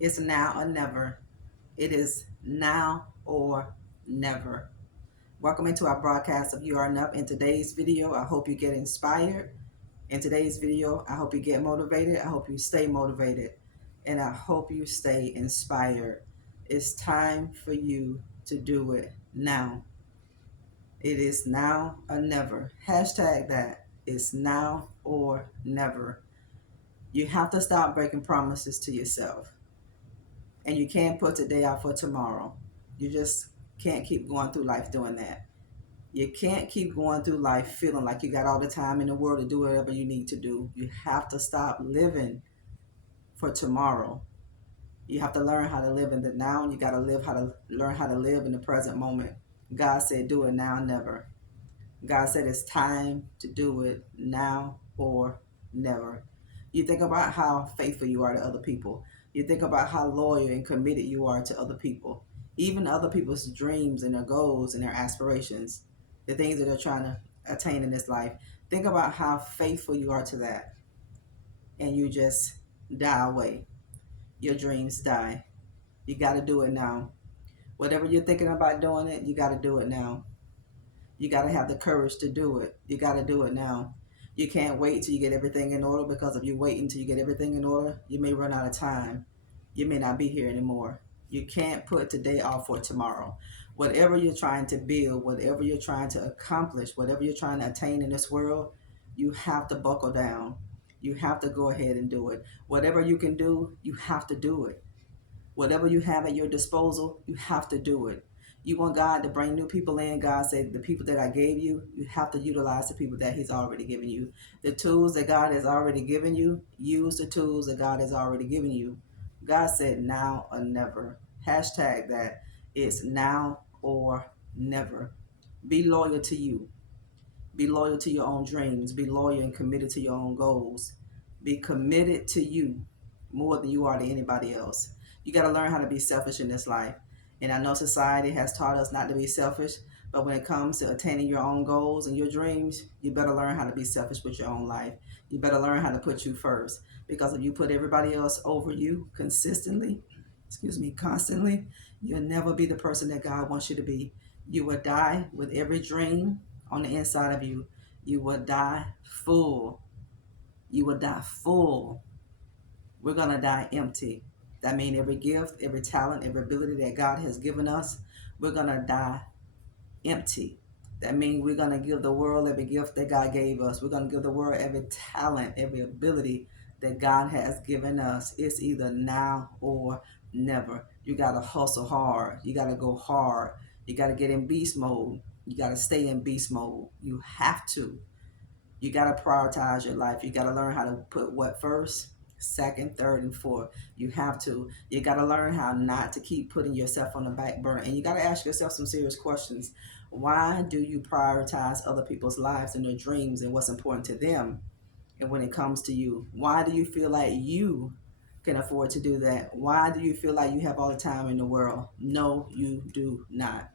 It's now or never. It is now or never. Welcome into our broadcast of You Are Enough. In today's video, I hope you get inspired. In today's video, I hope you get motivated. I hope you stay motivated. And I hope you stay inspired. It's time for you to do it now. It is now or never. Hashtag that. It's now or never. You have to stop breaking promises to yourself. And you can't put today out for tomorrow. You just can't keep going through life doing that. You can't keep going through life feeling like you got all the time in the world to do whatever you need to do. You have to stop living for tomorrow. You have to learn how to live in the now, and you got to learn how to live in the present moment. God said, do it now, never. God said it's time to do it now or never. You think about how faithful you are to other people. You think about how loyal and committed you are to other people, even other people's dreams and their goals and their aspirations, the things that they're trying to attain in this life. Think about how faithful you are to that, and you just die away. Your dreams die. You got to do it now. Whatever you're thinking about doing it, you got to do it now. You got to have the courage to do it. You got to do it now. You can't wait till you get everything in order, because if you wait until you get everything in order, you may run out of time. You may not be here anymore. You can't put today off for tomorrow. Whatever you're trying to build, whatever you're trying to accomplish, whatever you're trying to attain in this world, you have to buckle down. You have to go ahead and do it. Whatever you can do, you have to do it. Whatever you have at your disposal, you have to do it. You want God to bring new people in. God said, the people that I gave you, you have to utilize the people that He's already given you. The tools that God has already given you, use the tools that God has already given you. God said, now or never. Hashtag that. It's now or never. Be loyal to you. Be loyal to your own dreams. Be loyal and committed to your own goals. Be committed to you more than you are to anybody else. You got to learn how to be selfish in this life. And I know society has taught us not to be selfish, but when it comes to attaining your own goals and your dreams, you better learn how to be selfish with your own life. You better learn how to put you first. Because if you put everybody else over you consistently, constantly, you'll never be the person that God wants you to be. You will die with every dream on the inside of you. You will die full. You will die full. We're going to die empty. That means every gift, every talent, every ability that God has given us, we're going to die empty. That means we're going to give the world every gift that God gave us. We're going to give the world every talent, every ability that God has given us. It's either now or never. You got to hustle hard. You got to go hard. You got to get in beast mode. You got to stay in beast mode. You have to. You got to prioritize your life. You got to learn how to put what first, second, third, and fourth. You have to. You got to learn how not to keep putting yourself on the back burner. And you got to ask yourself some serious questions. Why do you prioritize other people's lives and their dreams and what's important to them? And when it comes to you, why do you feel like you can afford to do that? Why do you feel like you have all the time in the world? No, you do not.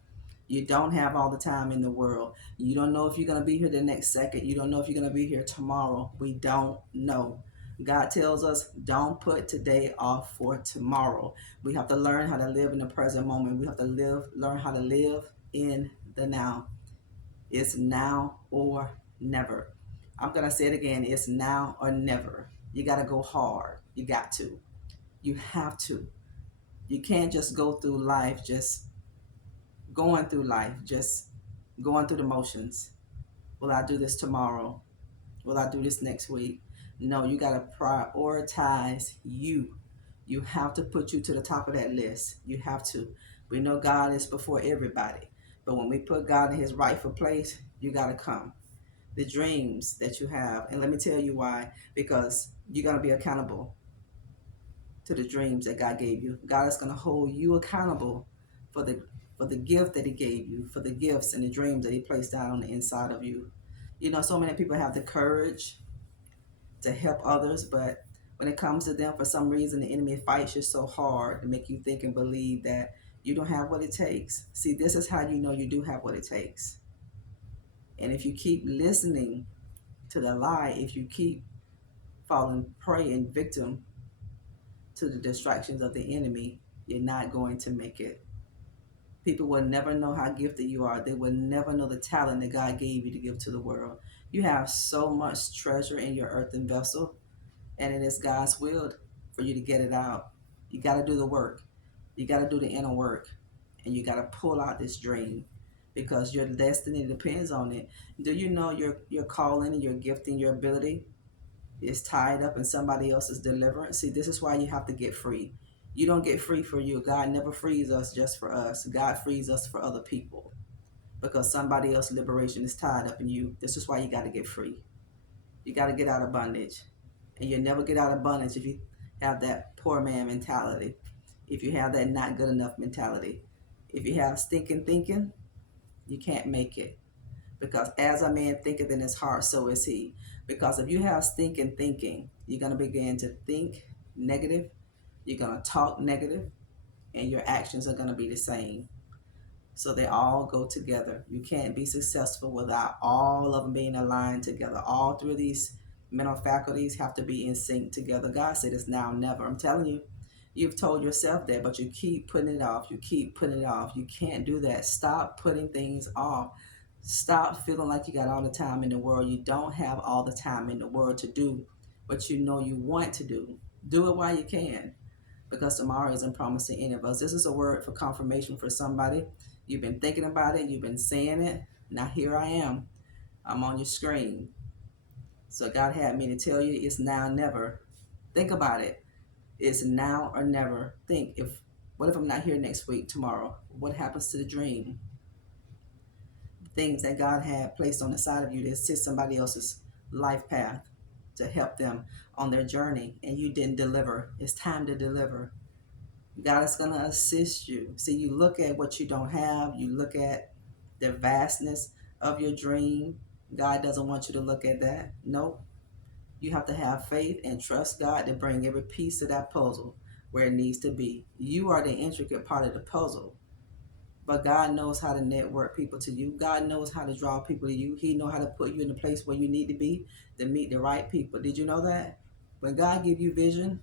You don't have all the time in the world. You don't know if you're going to be here the next second. You don't know if you're going to be here tomorrow. We don't know. God tells us, don't put today off for tomorrow. We have to learn how to live in the present moment. We have to learn how to live in the now. It's now or never. I'm going to say it again. It's now or never. You got to go hard. You got to. You have to. You can't just go through life just going through the motions. Will I do this tomorrow? Will I do this next week? No, you got to prioritize you. You have to put you to the top of that list. You have to. We know God is before everybody. But when we put God in His rightful place, you got to come. The dreams that you have, and let me tell you why, because you're going to be accountable to the dreams that God gave you. God is going to hold you accountable for the gift that He gave you, for the gifts and the dreams that He placed down on the inside of you. You know, so many people have the courage to help others, but when it comes to them, for some reason, the enemy fights you so hard to make you think and believe that you don't have what it takes. See, this is how you know you do have what it takes. And if you keep listening to the lie, if you keep falling prey and victim to the distractions of the enemy, you're not going to make it. People will never know how gifted you are. They will never know the talent that God gave you to give to the world. You have so much treasure in your earthen vessel, and it is God's will for you to get it out. You got to do the work. You got to do the inner work, and you got to pull out this dream because your destiny depends on it. Do you know your calling and your gifting, your ability is tied up in somebody else's deliverance? See, this is why you have to get free. You don't get free for you. God never frees us just for us. God frees us for other people because somebody else's liberation is tied up in you. This is why you got to get free. You got to get out of bondage. And you'll never get out of bondage if you have that poor man mentality, if you have that not good enough mentality. If you have stinking thinking, you can't make it. Because as a man thinketh in his heart, so is he. Because if you have stinking thinking, you're going to begin to think negative, you're going to talk negative, and your actions are going to be the same. So they all go together. You can't be successful without all of them being aligned together. All three of these mental faculties have to be in sync together. God said it's now never. I'm telling you, you've told yourself that, but you keep putting it off. You keep putting it off. You can't do that. Stop putting things off. Stop feeling like you got all the time in the world. You don't have all the time in the world to do what you know you want to do. Do it while you can, because tomorrow isn't promised to any of us. This is a word for confirmation for somebody. You've been thinking about it, you've been saying it. Now here I am. I'm on your screen. So God had me to tell you it's now or never. Think about it. It's now or never. Think, if what if I'm not here next week, tomorrow? What happens to the dream? Things that God had placed on the side of you to assist somebody else's life path, to help them on their journey, and you didn't deliver. It's time to deliver. God is going to assist you. See, you look at what you don't have, you look at the vastness of your dream. God doesn't want you to look at that. Nope. You have to have faith and trust God to bring every piece of that puzzle where it needs to be. You are the intricate part of the puzzle. But God knows how to network people to you. God knows how to draw people to you. He knows how to put you in the place where you need to be to meet the right people. Did you know that? When God give you vision,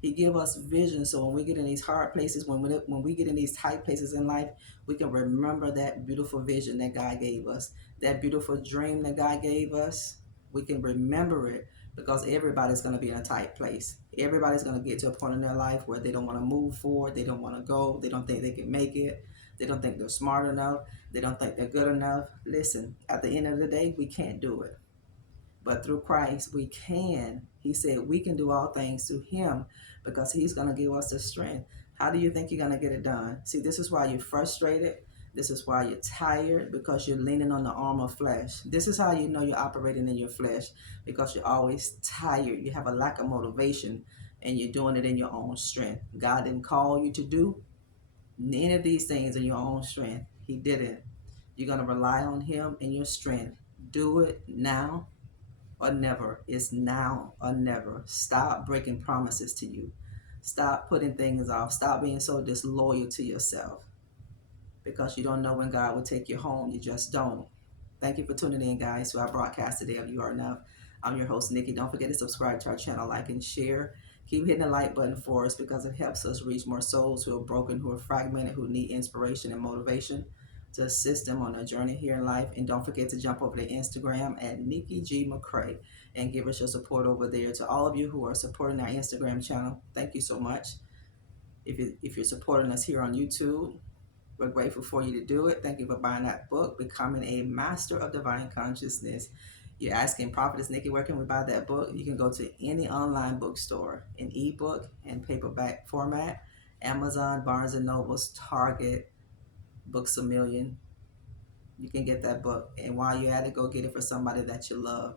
He give us vision. So when we get in these hard places, when we get in these tight places in life, we can remember that beautiful vision that God gave us, that beautiful dream that God gave us. We can remember it because everybody's going to be in a tight place. Everybody's going to get to a point in their life where they don't want to move forward. They don't want to go. They don't think they can make it. They don't think they're smart enough. They don't think they're good enough. Listen, at the end of the day, we can't do it. But through Christ, we can. He said we can do all things through Him because He's going to give us the strength. How do you think you're going to get it done? See, this is why you're frustrated. This is why you're tired, because you're leaning on the arm of flesh. This is how you know you're operating in your flesh, because you're always tired. You have a lack of motivation, and you're doing it in your own strength. God didn't call you to do any of these things in your own strength. He didn't. You're going to rely on Him in your strength. Do it now or never. It's now or never. Stop breaking promises to you. Stop putting things off. Stop being so disloyal to yourself because you don't know when God will take you home. You just don't. Thank you for tuning in, guys, to our broadcast today of You Are Enough. I'm your host, Nikki. Don't forget to subscribe to our channel, like, and share. Keep hitting the like button for us because it helps us reach more souls who are broken, who are fragmented, who need inspiration and motivation to assist them on their journey here in life. And don't forget to jump over to Instagram at Nikki G. McCray and give us your support over there. To all of you who are supporting our Instagram channel, thank you so much. If you're supporting us here on YouTube, we're grateful for you to do it. Thank you for buying that book, Becoming a Master of Divine Consciousness. You're asking, Prophetess Nikki, where can we buy that book? You can go to any online bookstore in ebook and paperback format. Amazon, Barnes & Noble's, Target, Books A Million. You can get that book. And while you're at it, go get it for somebody that you love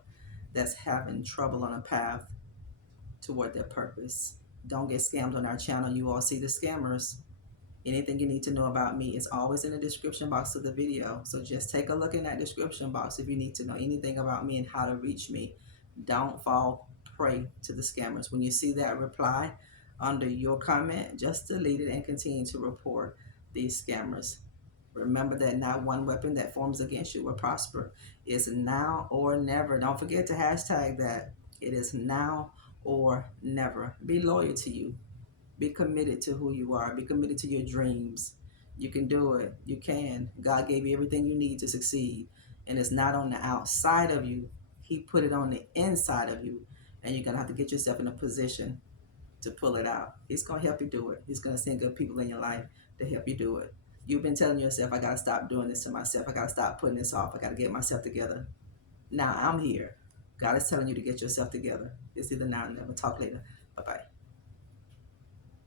that's having trouble on a path toward their purpose. Don't get scammed on our channel. You all see the scammers. Anything you need to know about me is always in the description box of the video. So just take a look in that description box if you need to know anything about me and how to reach me. Don't fall prey to the scammers. When you see that reply under your comment, just delete it and continue to report these scammers. Remember that not one weapon that forms against you will prosper. It's now or never. Don't forget to hashtag that. It is now or never. Be loyal to you. Be committed to who you are. Be committed to your dreams. You can do it. You can. God gave you everything you need to succeed. And it's not on the outside of you. He put it on the inside of you. And you're going to have to get yourself in a position to pull it out. He's going to help you do it. He's going to send good people in your life to help you do it. You've been telling yourself, I got to stop doing this to myself. I got to stop putting this off. I got to get myself together. Now I'm here. God is telling you to get yourself together. It's either now or never. Talk later. Bye-bye.